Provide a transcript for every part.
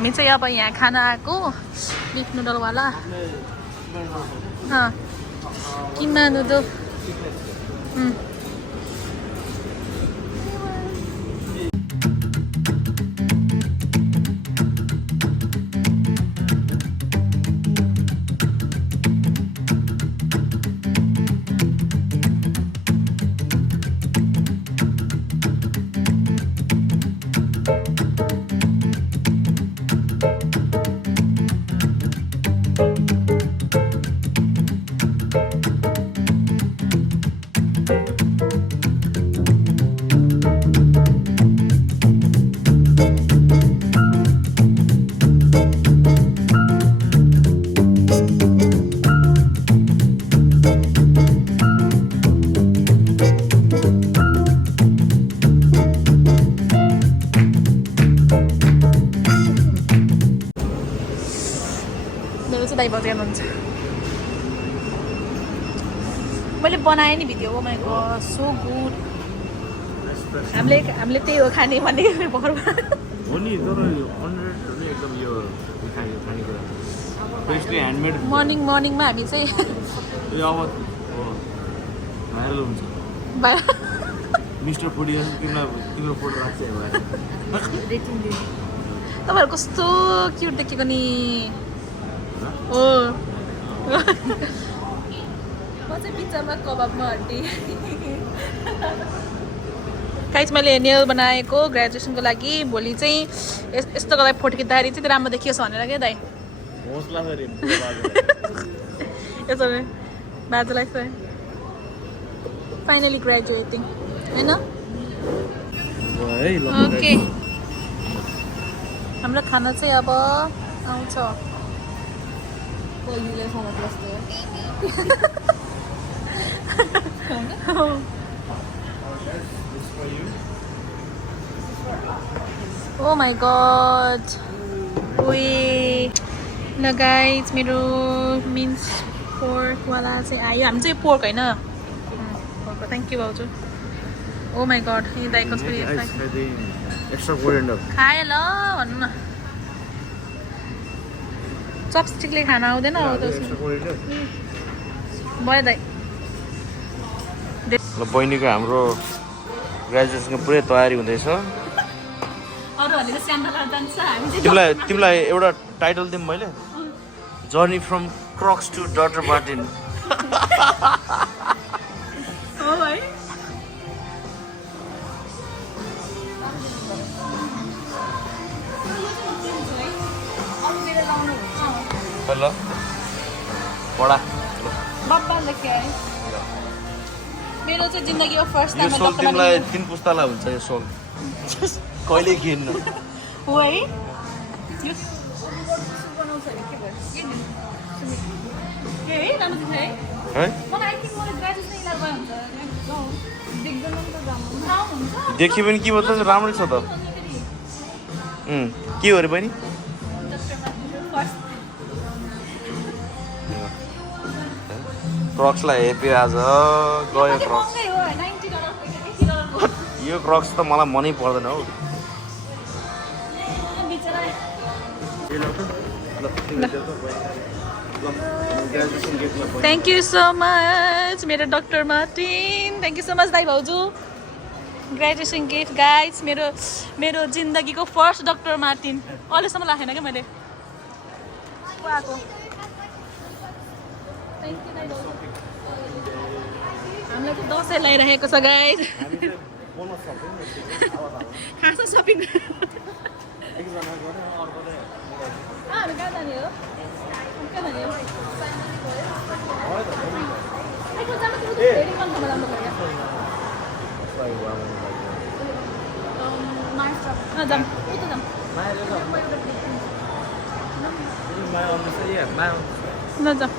हामी चाहिँ अब यहाँ खान आएको बिफ नुडलवाला किमा नुडल दाइ बजाउनु हुन्छ मैले बनाएँ नि video oh my god so good हामीले त्यही हो खाने भन्ने भरमा हो नि तर अनरेड नि एकदम यो खानेकुरा फ्रेसली ह्यान्डमेड मर्निङमा हामी चाहिँ यो अब हो भाइरल हुन्छ मिस्टर फुडी तिम्रो फोटो राख्छ तपाईँहरू कस्तो क्युट देखेको नि ओ म चाहिँ पिज्जामा कबाबमा हड्डी गाइस मैले नेल बनाएको ग्रेजुएसनको लागि भोलि चाहिँ यस्तो गर्दा फोटो खिच्दाखेरि चाहिँ राम्रो देखियोस् भनेर क्या दाइ यसो बाजुलाई चाहिँ फाइनली ग्रेजुएटिङ होइन ओके हाम्रो खाना चाहिँ अब आउँछ ओ माई गॉड ल गाइस मेरो मिन्स पोर्कवाला चाहिँ आयो हामी चाहिँ पोर्क होइन पोर्क थ्याङ्क यू भाउजू ओ माई गॉड यो दाइको खाए ल भन्नु न चपस्टिकले खाना आउँदैन भयो दाइ ल बहिनीको हाम्रो ग्रेजुएसनको पुरै तयारी हुँदैछ तिमीलाई एउटा टाइटल दिउँ मैले journey from Crocs to doctor Martens ल पढा मेरो चाहिँ जिन्दगीको फर्स्ट टाइम सोल तिमीलाई 3 पुस्ताला हुन्छ यो सोल कहिले किन्नु हो है देखि पनि के भन्छ राम्रै छ त के हो अरे बहिनी क्रक्सलाई हेपी आज गयो क्रक्स यो क्रक्स त मलाई मनै पर्दैन हौ थ्याङ्क यू सो मच मेरो doctor Martin thank you so much दाइ भाउजू ग्रेजुएसन गिफ्ट गाइस मेरो जिन्दगीको फर्स्ट डक्टर मार्टिन अहिलेसम्म राखेन क्या मैले आएको हामीलाई चाहिँ दसैँ लगाइरहेको छ गाइस खास सपिङ हामी कहाँ जाने हो कहाँ जाने हो जाम उता जाम न जाम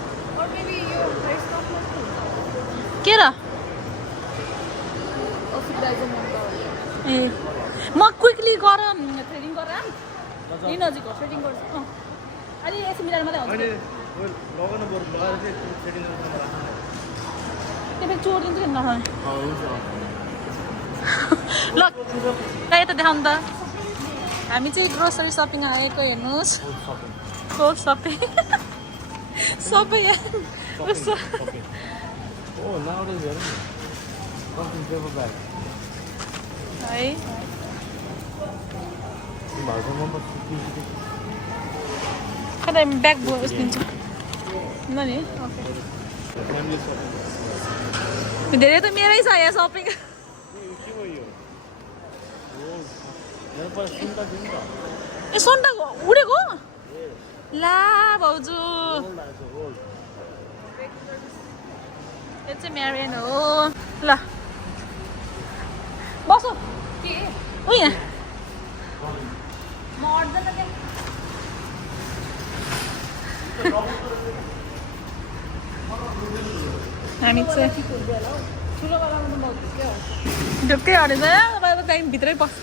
के र ए म क्विकली गर थ्रेडिङ गरेर यही नजिक हो थ्रेडिङ गर्छु अलि यसो मिलाएर मात्रै आउँछ त्यो फेरि चोरिदिन्छु नि ल यता देखाउनु त हामी चाहिँ ग्रोसरी सपिङ आएको हेर्नुहोस् क्लोथ सपिङ सबै Oh, nowadays, something paper bag. है कता ब्याग उस दिन्छु ल नि धेरै त मेरै छ यहाँ सपिङ ए सन्डा उडेको ला भाउजू यो चाहिँ म्यारियन हो ल बस उ यहाँ म अट्दैन त्यहाँ हामी चाहिँ ढुक्कै अटेछ तपाईँको टाइम भित्रै पस्छ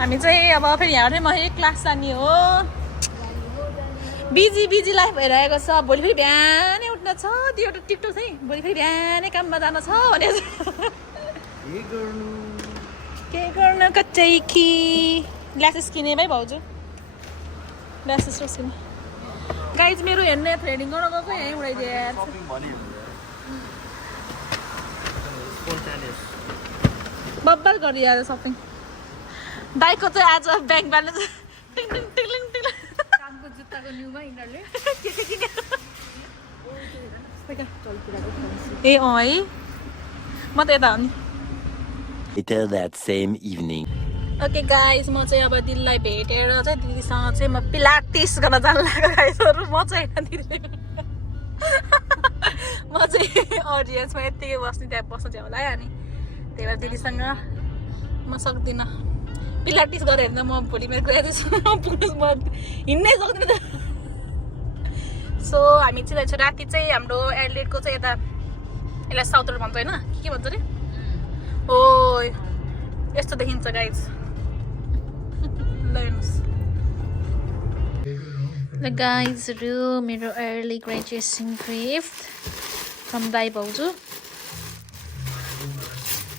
हामी चाहिँ अब फेरि यहाँ म क्लास जाने हो बिजी लाइफ भइरहेको छ भोलि फेरि बिहानै उठ्न छ त्यो एउटा टिकटक चाहिँ भोलि फेरि बिहानै काममा जान छ भने के गर्नु कच्चै कि ग्लासेस किने भाइ भाउजू ग्लासेस किने गाइज मेरो हेर्ने थ्रेडिङ गर्न गएको यहीँ उडाइदिएर बब्बर गरिहाल्यो सपिङ दाइको चाहिँ आज ब्याङ्क ब्यालेन्स टिङ टिङ कामको जुत्ताको न्युमा यिनीहरूले के किने ए अँ है म त यता हो नि Later that same evening. Okay guys म चाहिँ अब दिदीलाई भेटेर चाहिँ दिदीसँग चाहिँ म पिलाटिस गर्न जानु लाग्यो गाइजहरू म चाहिँ होइन दिदीले म चाहिँ अडियन्समा यत्तिकै बस्ने त्यहाँ बस्नु चाहिँ होला है अनि त्यही भएर दिदीसँग म सक्दिनँ पिलाटिस गरेर हेर्दा म भोलि मेरो ग्रेजुएसन पुग्नु म हिँड्नै सक्दिनँ सो हामी चाहिँ जान्छौँ राति चाहिँ हाम्रो एडलेटको चाहिँ यता यसलाई साउथ रोड भन्छ होइन के भन्छ अरे हो यस्तो देखिन्छ गाइज ल गाइजहरू मेरो अर्ली ग्रेजुएसन गिफ्ट फ्रम दाइ भाउजू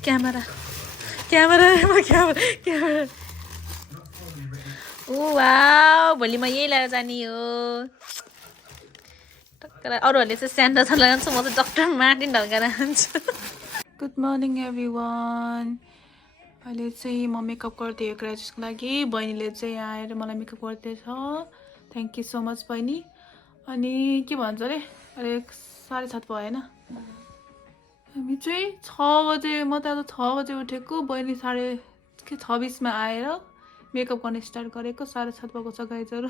क्यामेरा ओ वाउ भोलि म यही लिएर जाने हो अरूहरूले चाहिँ स्यान्डल लगाउँछ म चाहिँ डक्टर मार्टिन ढल्काएर जान्छु गुड मर्निङ एभ्री वान अहिले चाहिँ म मेकअप गरिदिएँ ग्रेजुएसको लागि बहिनीले चाहिँ यहाँ आएर मलाई मेकअप गरिदिएछ थ्याङ्क यू सो मच बहिनी अनि के भन्छ अरे अहिले 7:30 भयो होइन हामी चाहिँ 6 बजे म त आज 6 बजे उठेको बहिनी 6:20 आएर मेकअप गर्न स्टार्ट गरेको 7:30 भएको छ गाइजहरू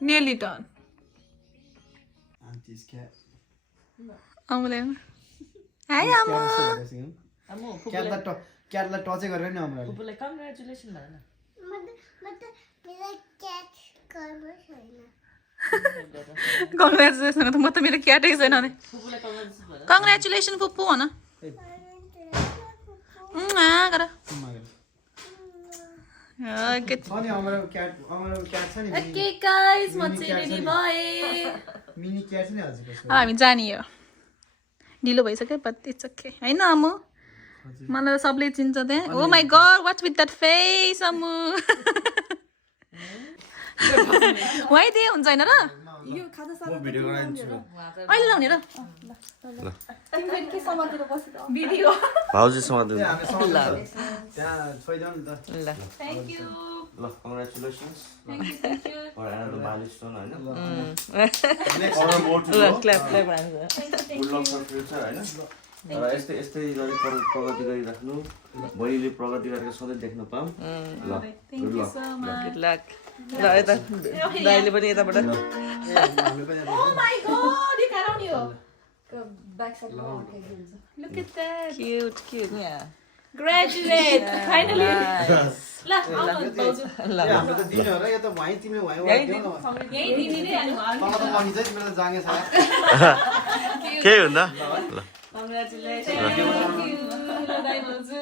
नेली डन आमुले हाई आमु क्याटलाई टचै गरेर नि हाम्रो कङ्ग्रेचुलेसन भन कङ्ग्रेचुलेसन त म त मेरो क्याटै छैन भने कङ्ग्रेचुलेसन फुप्पू भन गर ओके गाइस म चाहिँ रेडी भएँ मिनी क्याट नि हजुर हामी जाने हो ढिलो भइसक्यो बट इट्स ओके होइन अमु मलाई सबले चिन्छ त्यहाँ oh my god watch with that face अमु वाइदिए हुन्छ होइन र अहिले लाउने र भिडियो भाउजू समात्नु थ्याङ्क यू ल congratulations thank you for another milestone हैन गुड लक फर फ्युचर हैन र यस्तै गरी प्रगति गरिराख्नु बहिनीले प्रगति गरेको सधैँ देख्न पाऊँ ल गुड लक गुड लक ल यता दाइले पनि यताबाट ओ माय गॉड ये कराउने हो Look at that. Cute yeah. Graduate. Finally. ल आउनु भाउजू ल हाम्रो त दिने हो र यो त भाइ तिमी भाइ यही दिने रे अनि तल त मनी चाहिँ मेरो जागे छ के हुन्छ ल Congratulations. Thank you. दाइ भाउजू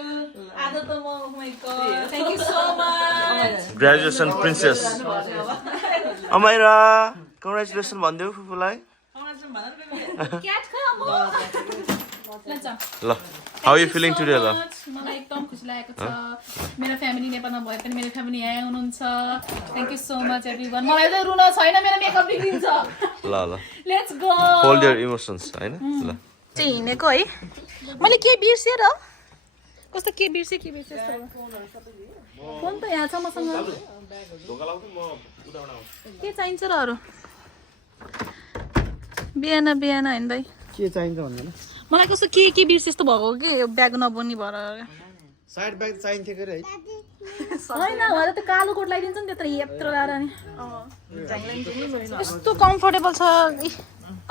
आज त म oh my god. Thank you so much. Graduation princess Amaira congratulation भनिदेऊ फुपूलाई क्याट खै अब ल हाउ यु फिलिङ टुडे ल मलाई एकदम खुसी लागेको छ मेरो फ्यामिली नेपालमा भए पनि मेरो फ्यामिली यहाँ हुनुहुन्छ thank you so much everyone मलाई त रुन छैन मेरो मेकअप बिग्रिन्छ ल ल let's go hold your emotions हैन ल चाहिँ हिँडेको है मैले के बिर्सेँ र कस्तो के बिर्सेँ फोन त यहाँ छ मसँग के चाहिन्छ र अरू बिहान होइन दाइ के चाहिन्छ भन्दैन मलाई कस्तो के बिर्सेँ जस्तो भएको कि ब्याग नबोल्ने भएर साइड ब्याग चाहिन्थ्यो के रे होइन भएर त कालो कोट लगाइदिन्छ नि त्यत्रो यत्रो लाएर नि यस्तो कम्फोर्टेबल छ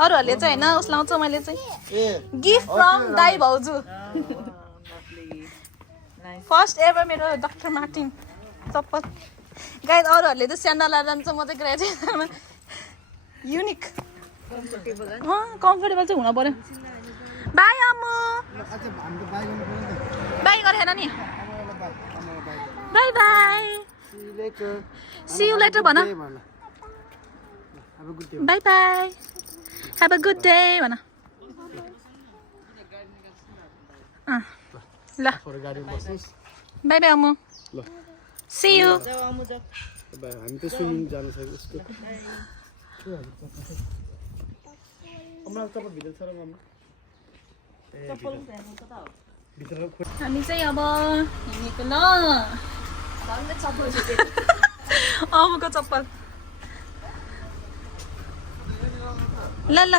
अरूहरूले चाहिँ होइन उस लाउँछ मैले चाहिँ गिफ्ट फ्रम दाई भाउजू फर्स्ट एभर मेरो डक्टर मार्टिन चप्पल गाइस अरूहरूले त स्यान्डल लाएर जान्छ म चाहिँ ग्रेजुएसनमा युनिक कम्फोर्टेबल चाहिँ हुन पर्यो बाई आम्मु बाई गरेन नि bye bye see you later भन bye bye have a good day भन ल bye bye Ammu see you हामी त स्विमिङ जानु छ यसको अमला चप्पल भित्र छ र मम्मी हामी चाहिँ अब हिँडेको ल अमुको चप्पल ल ल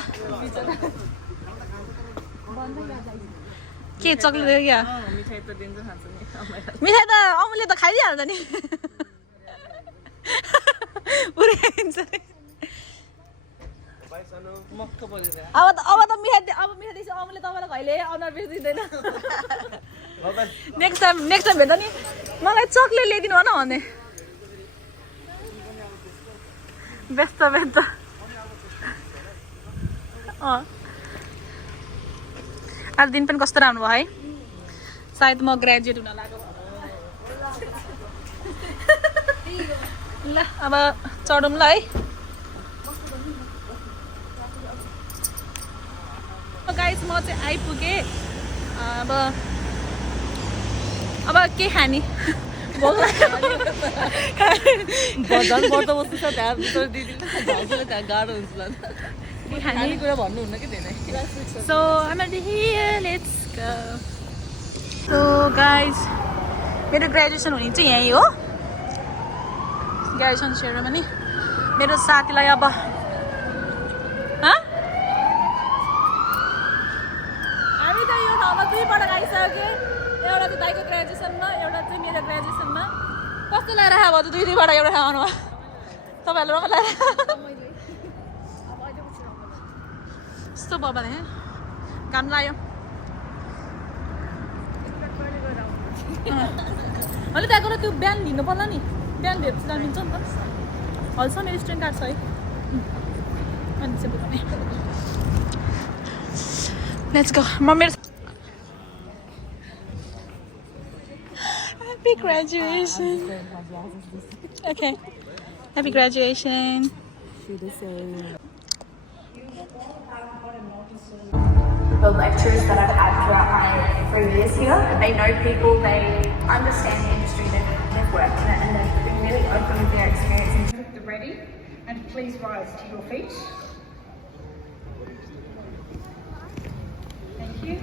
के चक्लेट क्या मिठाई त दिन्छ खान्छ नि मिठाई त अमुले त खाइदिइहाल्छ नि पुऱ्याइदिन्छ नि मक्क बोलेर अब त मिठाई दिएपछि अमुले तपाईँलाई कहिले अनुहार बिर्सिँदैन नेक्स्ट टाइम भेट्दा नि मलाई चक्लेट ल्याइदिनु भन भने व्यस्त आज दिन पनि कस्तो राम्रो भयो है सायद म ग्रेजुएट हुन लाग्यो ल अब चढौँ ल है गाइस म चाहिँ आइपुगेँ अब के खाने बजार पर्दा बस्नु छ त्यहाँ भित्र दिदीले भाउजूले त्यहाँ गाह्रो हुन्छ ल खाने कुरा भन्नुहुन्न कि धेरै So I'm already here. Let's go. So guys, मेरो ग्रेजुएसन हुने चाहिँ यही हो ग्रेजुएसन सेरेमनी मेरो साथीलाई अब हामी त यो ठाउँमा दुईपल्ट आइसक्यो एउटा चाहिँ दाइको ग्रेजुएसनमा एउटा चाहिँ मेरो ग्रेजुएसनमा कस्तो लगाएर अब दुईबाट एउटा ठाउँमा तपाईँहरूले रमाइलो लगाएर यस्तो भयो भने घाम लाग्यो अहिले त्यहाँ गएर त्यो बिहान लिनु पर्ला नि बिहान भेट्छ मिल्छ नि त हल्छ मेरो स्टुडेन्ट कार्ड छ है अनि चाहिँ बुझ्ने लेट्स गो म मेरो Happy graduation. Okay. Happy graduation. The lecturers that I've had throughout my 3 years here, they know people, they understand the industry, they've worked in it, and they've been really open with their experience. The ready, and please rise to your feet. Thank you.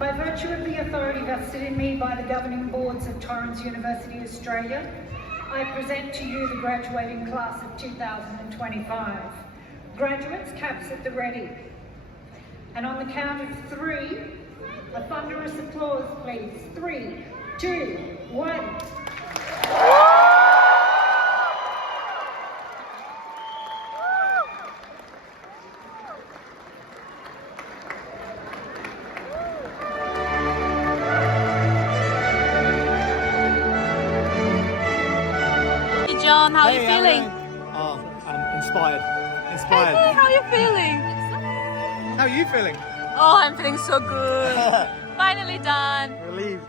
By virtue of the authority vested in me by the governing boards of Torrens University Australia, I present to you the graduating class of 2025. Graduates, caps at the ready. And on the count of 3, a thunderous applause, please. 3, 2, 1. John, how are you feeling? Oh, I'm inspired. Hey, how are you feeling? How are you feeling? Oh, I'm feeling so good. Finally done. Relieved.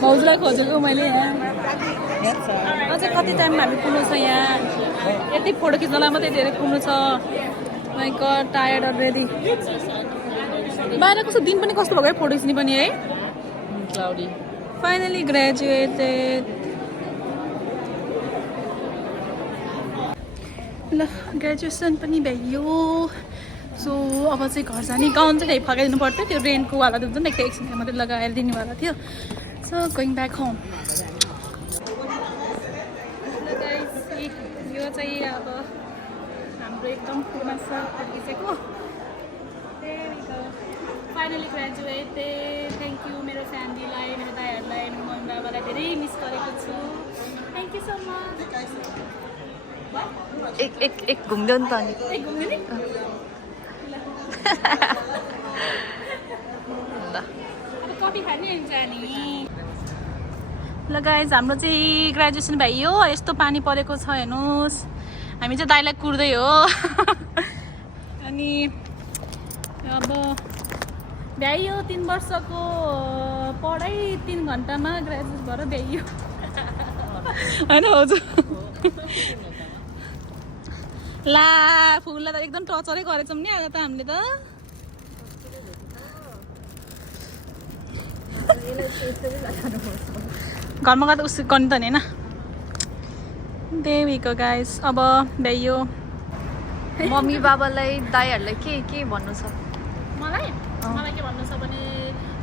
भाउजूलाई खोजेको मैले यहाँ अझै कति टाइममा हामी पुग्नु छ यहाँ यति फोटो खिच्नलाई मात्रै धेरै पुग्नु छ माइ गड टायर्ड अलरेडी बाहिर कस्तो दिन पनि कस्तो भएको है फोटो खिच्ने पनि है क्लाउडी फाइनली ग्रेजुएटेड ल ग्रेजुएसन पनि भयो सो अब चाहिँ घर जाने गाउन चाहिँ फर्काइदिनु पर्थ्यो त्यो रेन्टको वाला हुन्छ नि एकछिन मात्रै लगाएर दिनेवाला थियो सो गोइङ ब्याक होम यो चाहिँ अब हाम्रो एकदम फुलमा छ खिचेको फाइनली ग्रेजुएटेड थ्याङ्क यू मेरो फ्यामिलीलाई मेरो दाइहरूलाई मेरो मम्मी बाबालाई धेरै मिस गरेको छु थ्याङ्क यू सो मच एक घुम्दै नि त अनि एक घुम्ने नि अब कफी खाने हुन्छ नि ल गाइज हाम्रो चाहिँ ग्रेजुएसन भयो यस्तो पानी परेको छ हेर्नुहोस् हामी चाहिँ दाइलाई कुर्दै हो अनि अब भ्याइयो 3 वर्षको पढाइ 3 घन्टामा ग्रेजुएट भएर भ्याइयो होइन हजुर ला फुललाई त एकदम टर्चरै गरेछौँ नि आज त हामीले त घरमा गएर उस गर्नु त नि होइन देवीको गाइस अब भ्याइयो मम्मी बाबालाई दाइहरूलाई के भन्नु छ मलाई के भन्नु छ भने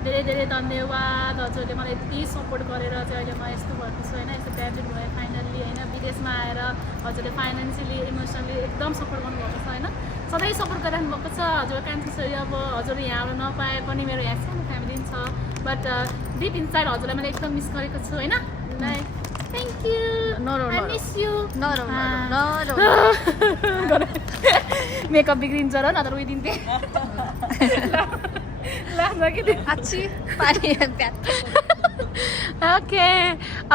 धेरै धेरै धन्यवाद हजुरले मलाई यति सपोर्ट गरेर चाहिँ अहिले म यस्तो भएको छु होइन यस्तो ग्रेजुएट भएँ फाइनल्ली होइन विदेशमा आएर हजुरले फाइनेन्सियली इमोसनली एकदम सपोर्ट गर्नुभएको छ होइन सधैँ सपोर्ट गरिरहनु भएको छ हजुर कान्छी अब हजुर यहाँ आउन नपाए पनि मेरो यहाँ सानो फ्यामिली पनि छ बट डिप इनसाइड हजुरलाई मैले एकदम मिस गरेको छु होइन thank you I miss you makeup बिग्रिन्छ र नत्र उहिदिन्थेँ लाग्छ कि अच्छी पानी ओके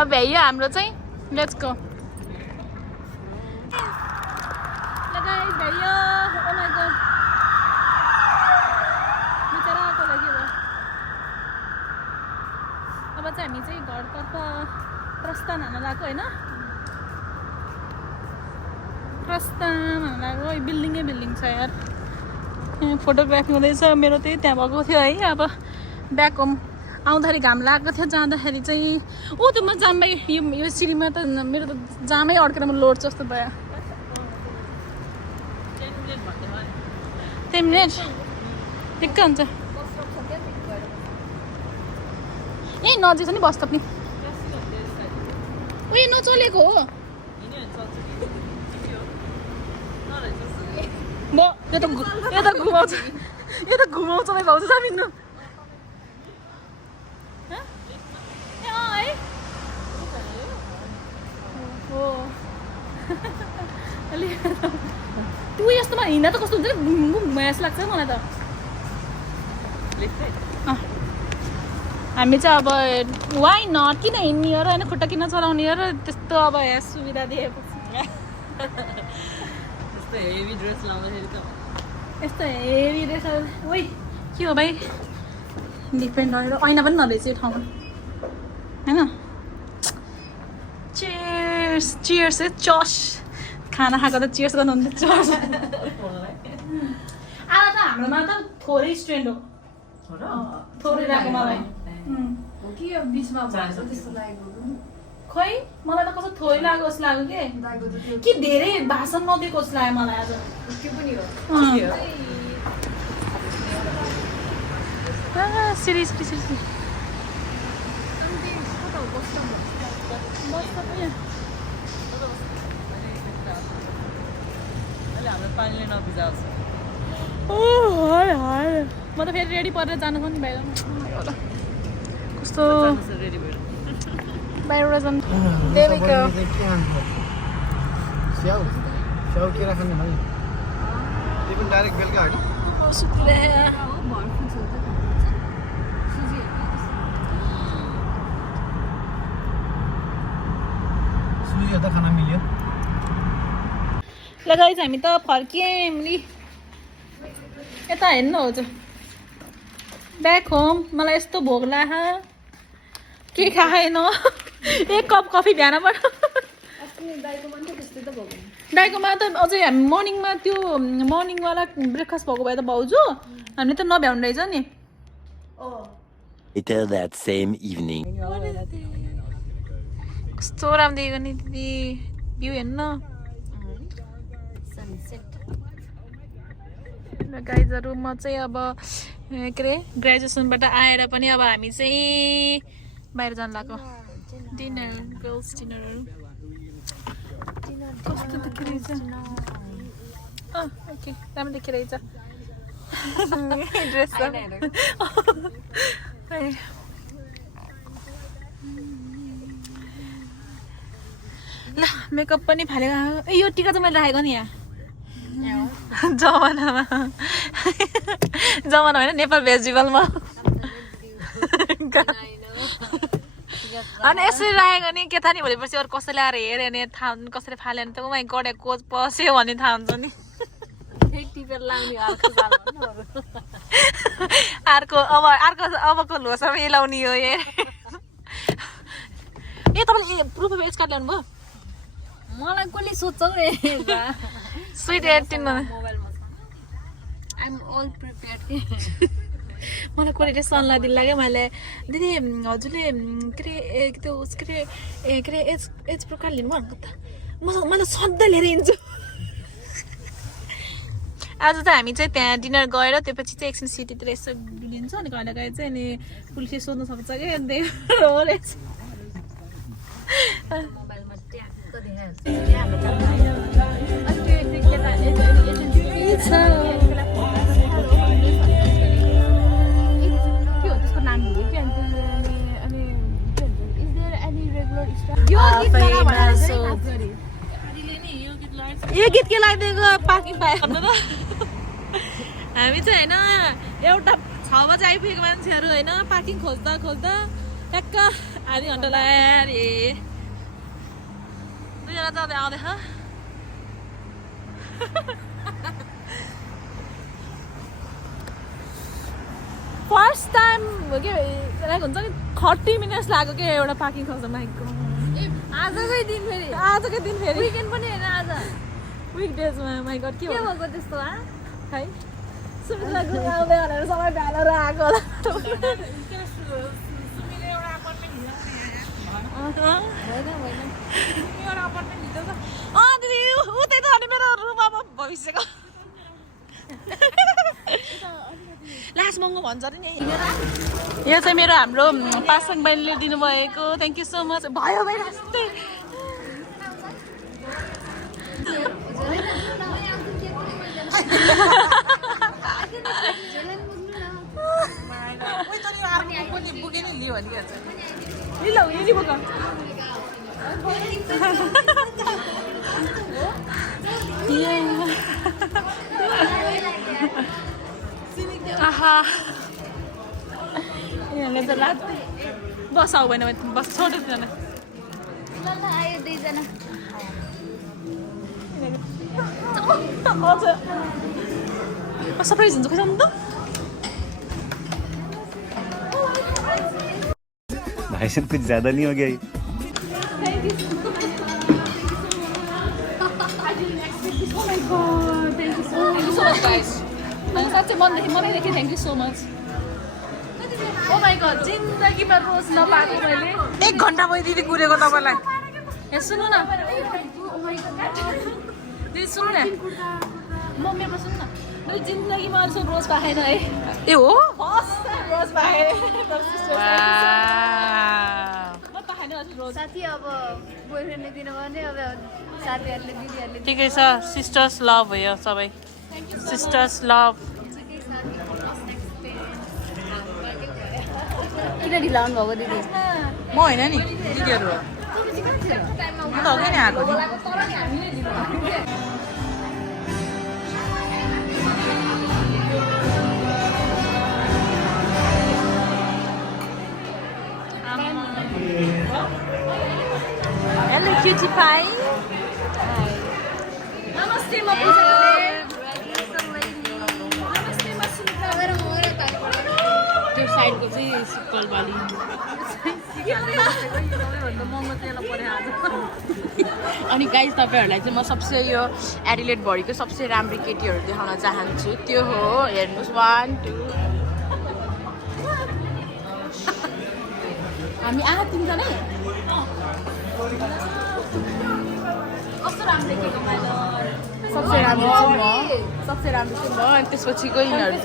अब भ्याइयो हाम्रो चाहिँ लेट्स गो लगाइ भ्याइयो ओ माइ गॉड बिचराको लागि हो अब चाहिँ हामी चाहिँ घरतर्फ प्रस्थान हान्न लाग्यो होइन प्रस्थान हान्न लाग्यो बिल्डिङै बिल्डिङ छ यार फोटोग्राफी हुँदैछ मेरो त्यही त्यहाँ भएको थियो है अब ब्याक होम आउँदाखेरि घाम लागेको थियो जाँदाखेरि चाहिँ ऊ त म जाममै यो सिँढीमा त मेरो त जामै अड्केर म लोड जस्तो भयो 10 मिनट ठिक्क हुन्छ ए नजिक छ नि बस स्टप नि उयो नचलेको हो म यो त घुमाउँछ यो त घुमाउँछ नै भाउजू जामिन्नु है हो अलि त्यो यस्तोमा हिँड्दा त कस्तो हुन्छ नि घुम्घुम जस्तो लाग्छ मलाई त हामी चाहिँ अब वाइ नट किन हिँड्ने हो र होइन खुट्टा किन चलाउने हो र त्यस्तो अब यहाँ सुविधा दिएपछि हेभी ड्रेस लाउँदाखेरि त यस्तो हेभी ड्रेस ओइ के हो भाइ डिपेन्ड गरेर ऐना पनि नरहेछ यो ठाउँमा होइन चियर्स चियर्स चस खाना खाएको त चियर्स गर्नुहुन्थ्यो चस आज त हाम्रोमा त थोरै स्टुडेन्ट हो थोरै लाग्यो मलाई खै मलाई त कस्तो थोरै लाग्यो जस्तो लाग्यो कि धेरै भाषण नदिएको जस्तो लाग्यो मलाई आज सिरी सिरी सिरी हाम्रो पानीले नभिजाउँछ म त फेरि रेडी परेर जानु पनि बाहिर कस्तो रेडी भयो बाहिर जानु देवीको स्याउ स्याउ के राख्ने है त्यो पनि डाइरेक्ट बेलुका होइन सुली त खाना मिल्यो लगाइ हामी त फर्कियौँ यता हेर्नु हजुर ब्याक होम मलाई यस्तो भोक लाग्यो के खाएन एक कप कफी बिहानबाट दाइकोमा त अझै हामी मर्निङमा त्यो मर्निङवाला ब्रेकफास्ट भएको भए त भाउजू हामीले त नभ्याउनु रहेछ नि Later that same evening. कस्तो राम्रो देखेको नि दिदी भ्यू हेर्नु न गाइजहरू म चाहिँ अब के अरे ग्रेजुएसनबाट आएर पनि अब हामी चाहिँ बाहिर जानु लाग्यो डिनर गर्ल्स डिनरहरू कस्तो देखिरहेछ ओके राम्रो देखिरहेछ ड्रेस ल मेकअप पनि फालेको यो टिका चाहिँ मैले राखेको नि यहाँ जमानामा जमाना होइन नेपाल फेस्टिभलमा अनि यसरी राखेको नि के थाहा नि भोलिपर्सि अरू कसैले आएर हेऱ्यो भने थाहा हुन्छ कसैले फाल्यो भने त उमा गडे कोच पस्यो भन्ने थाहा हुन्छ नि अर्को लोसमा मिलाउने हो ए तपाईँले प्रुफ अफ एज कार्ड ल्याउनु भयो मलाई कसले सोध्छौ रे स्विट 18 मलाई कसले सल्लाह दिनु लाग्यो मैले दिदी हजुरले के अरे त्यो के अरे एज प्रकार लिनु भनेको त म त सधैँ लिएर हिँड्छु आज त हामी चाहिँ त्यहाँ डिनर गएर त्यसपछि चाहिँ एकछिन सिटीतिर यसो लिन्छ अनि कहिले कहिले चाहिँ अनि पुलिसले सोध्न सक्छ क्या हो रहेछ यो गीत के लगाइदिएको पार्किङ पायो भन्नु त हामी चाहिँ होइन एउटा 6 बजे आइपुगेको मान्छेहरू होइन पार्किङ खोज्दा खोज्दा ट्याक्क आधी घन्टा लाग्यो अरे दुईजना जाँदै आउँदैछ फर्स्ट टाइम के लाइक हुन्छ नि 30 मिनट्स लाग्यो क्या एउटा पार्किङ खोज्दा माइकको आजकै दिन फेरि विकेन्ड पनि होइन आज विकडेजमा माइ गड के भएको त्यस्तो है सुमिला आउँदै भनेर सबै भ्यालेर आएको होला दिदी उतै त अनि मेरो रुममा भविष्यको लास्ट महँगो भन्छ अरे नि यो चाहिँ मेरो हाम्रो पासाङ बहिनीले दिनुभएको थ्याङ्क यू सो मच भयो भाइ लास्टै बस आऊ भएन बस छोड दुईजना सरप्राइज हुन्छ खै त भाई साहब कुछ ज्यादा नहीं हो गया साँच्चै मनदेखि मनैदेखि thank you so much oh my god जिन्दगीमा रोज नपाएको मैले 1 घन्टा भयो दिदी कुरेको तपाईँलाई ए सुन्नु न दिदी सुन्नु न म मेरो सुन्नु न मैले जिन्दगीमा अरू रोज पाएन है ए हो फर्स्ट टाइम रोज पाएँ म पाएन रोज साथी अब बोयफ्रेन्डले दिनु भने अब साथीहरूले दिदीहरूले ठिकै छ सिस्टर्स लभ भयो सबै सिस्टर्स लभ किन ढिलाउनु भएको दिदी म होइन नि दिदीहरू हो म त अघि नै आएको हेलो क्युटी पाई नमस्ते म पूजा त्यो साइडको चाहिँ सुक्कल बाली सबैभन्दा महँगो तेल परे आज अनि गाइस तपाईहरुलाई चाहिँ म सबसे यो एडिलेड भरिको सबसे राम्रो केटीहरु देखाउन चाहन्छु त्यो हो हेर्नुस् 1 2 हामी आहा तिनजना कस्तो राम्रो देखेको मैले सबसे राम्रो चाहिँ म अनि त्यसपछि गइनहरु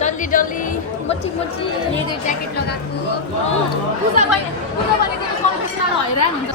डल्ली डल्ली मोटी मोटी लेदर ज्याकेट लगाएको पूजा भनेको कम्पिटिसनमा हैरान हुन्छ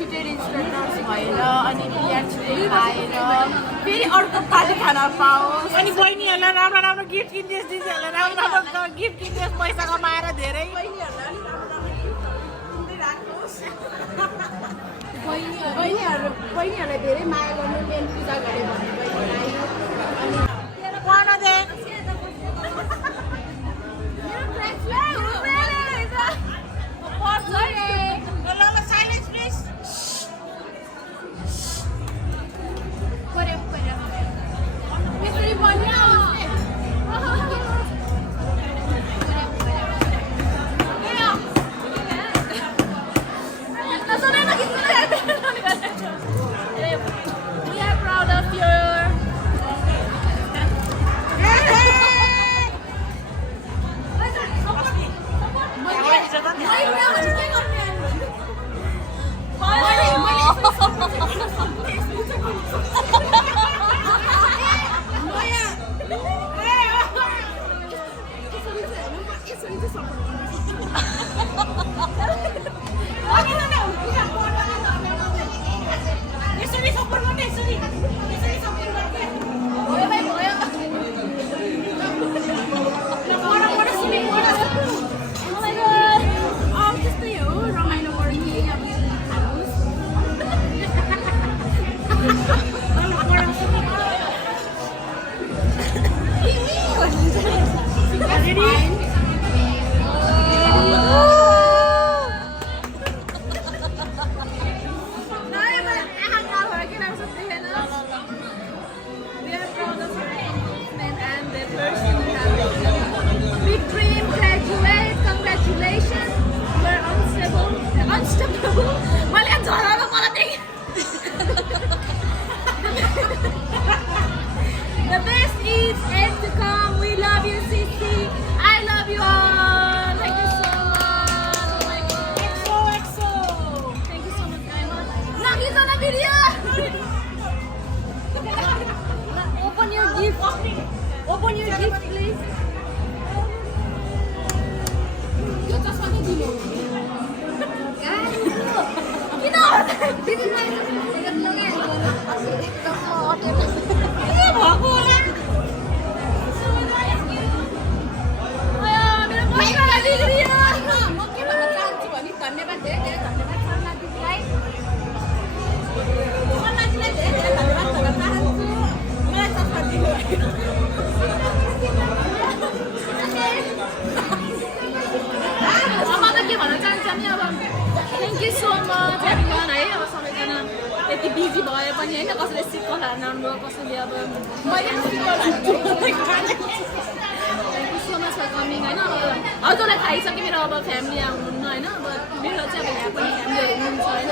छिटै रेजिस्टर नर्स भएर अनि बिहा छिटै खाएर फेरि अर्को पार्टी खान पाओस् अनि बहिनीहरूलाई राम्रो राम्रो गिफ्ट किनिदियोस् दिदीहरूलाई राम्रो राम्रो गिफ्ट किनिदियोस् पैसा कमाएर धेरै बहिनीहरूलाई धेरै माया गर्नु मेन पूजा गरे भन्ने बहिनीलाई बिजी भए पनि होइन कसैले सिक्को खान आउनुभयो कसैले अब मैले सिक्को सो मच फर कमिङ होइन अब हजुरलाई थाहै छ कि मेरो अब फ्यामिली आउनुहुन्न होइन अब मेरो चाहिँ अब यहाँ पनि फ्यामिलीहरू हुनुहुन्छ होइन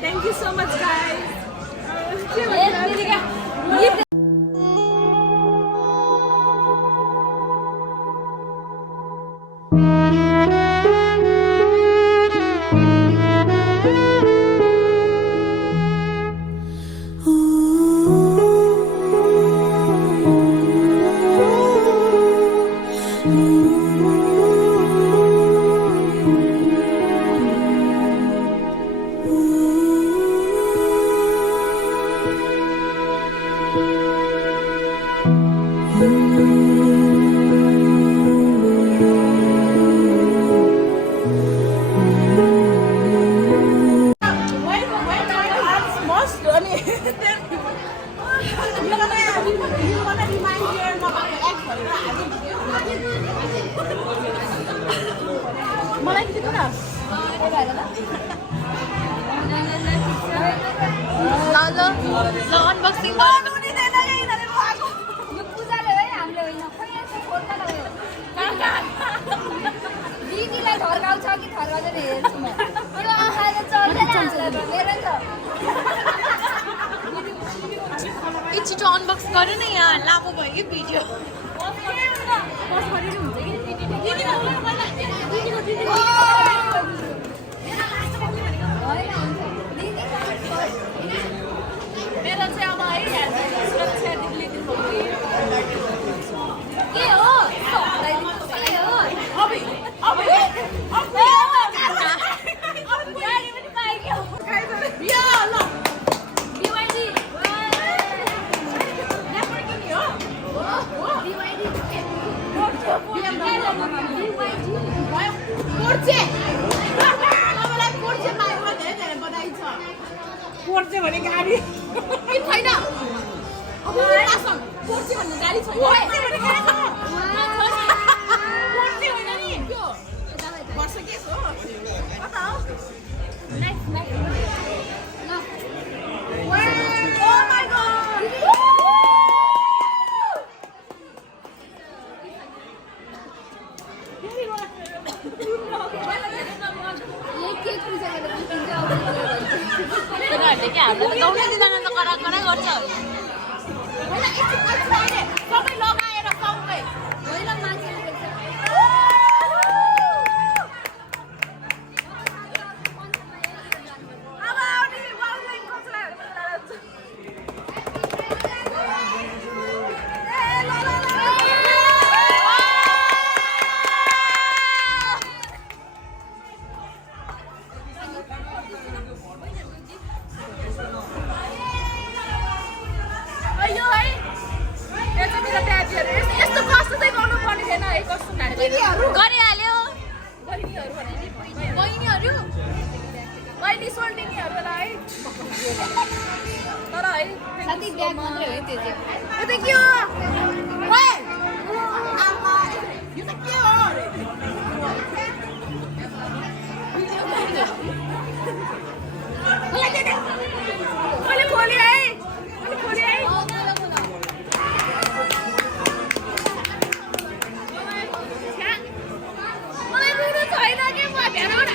thank you so much guys मलाई के दिनु न ल अनबक्सिङ दिदीलाई थर्काउँछ कि थर्काउँदैन हेर्छु म मेरो आँखाले चल्दैन मेरो त छिटो अनबक्स गर्नु न यहाँ लामो भयो कि भिडियो मेरो चाहिँ अब है सुरक्षा दिदीले के हो पोर्चे भने गाडी छैन अब पोर्चे भन्ने गाडी छैन पोर्चे भने गाडी छ पोर्चे होइन नि त्यो वर्ष के हो कता हो नेक्स्ट ओ माय गॉड तिनीहरूले के हामीलाई गाउँले दिँदैन त करा गर्छ सबै लगाएर सँगै होइन मान्छेले अब आउने वाउलिङ कसलाई अयो है यस्तो मेरो दाजुहरू यस्तो कस्तो चाहिँ गर्नुपर्ने थिएन है कस्तो गरिहाल्यो बहिनीहरू भने बहिनीहरू बहिनी सोल्टिनीहरूलाई है तर है साथी ब्याग मात्रै हो त्यो चाहिँ यो त के हो ओए आमा यो त के हो मैले खोले है मलाई रुनु छैन कि म भेरबाट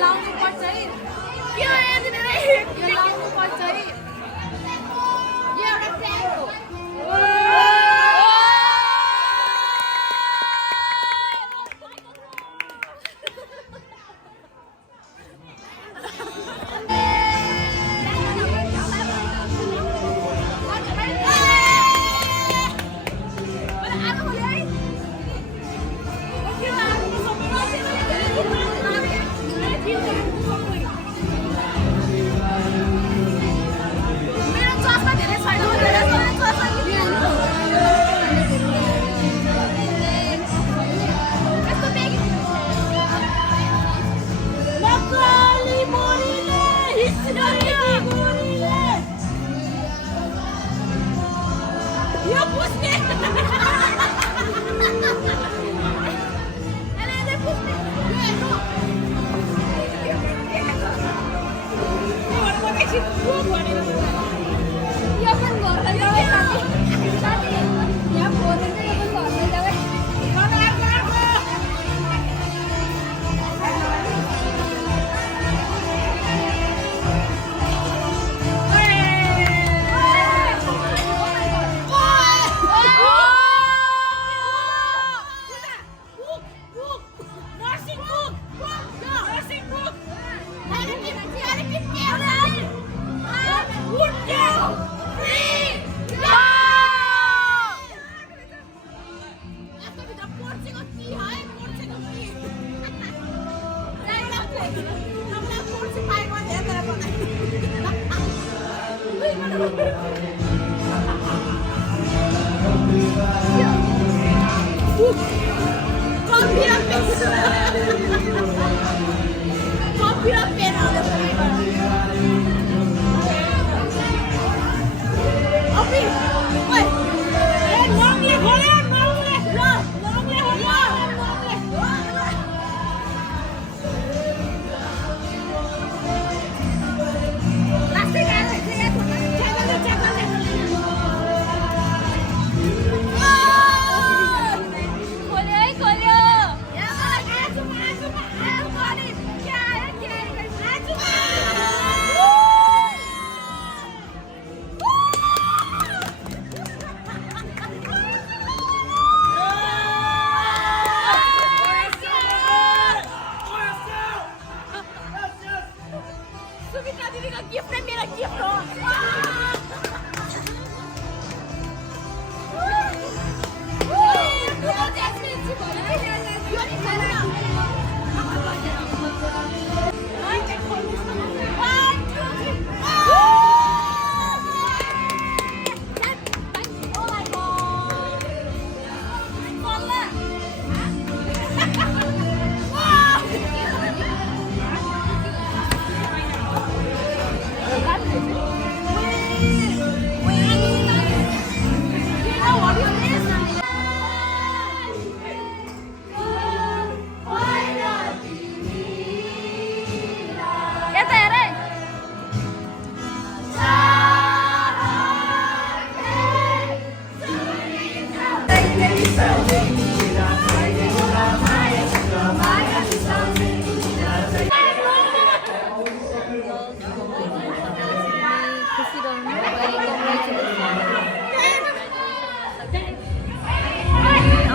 लाउनु पर्छ है के हो यति धेरै लाउनु पर्छ है यो एउटा ट्याग हो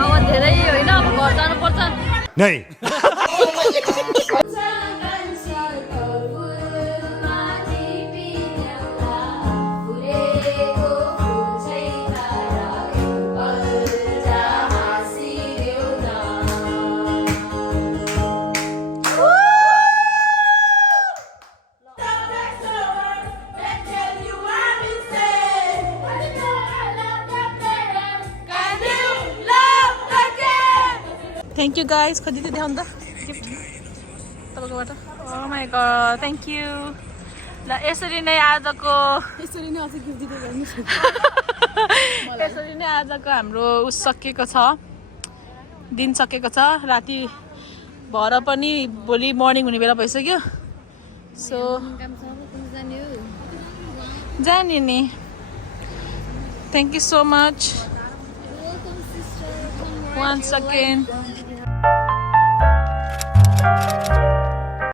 अब धेरै होइन अब घर जानुपर्छ नहीं थ्याङ्क यू गाइज कति चाहिँ देखाउनु त गिफ्ट तपाईँकोबाट माई गड थ्याङ्क यू ल यसरी नै आजको यसरी नै आजको हाम्रो उस सकिएको छ दिन सकिएको छ राति भएर पनि भोलि मर्निङ हुने बेला भइसक्यो सो जाने नि thank you so much once again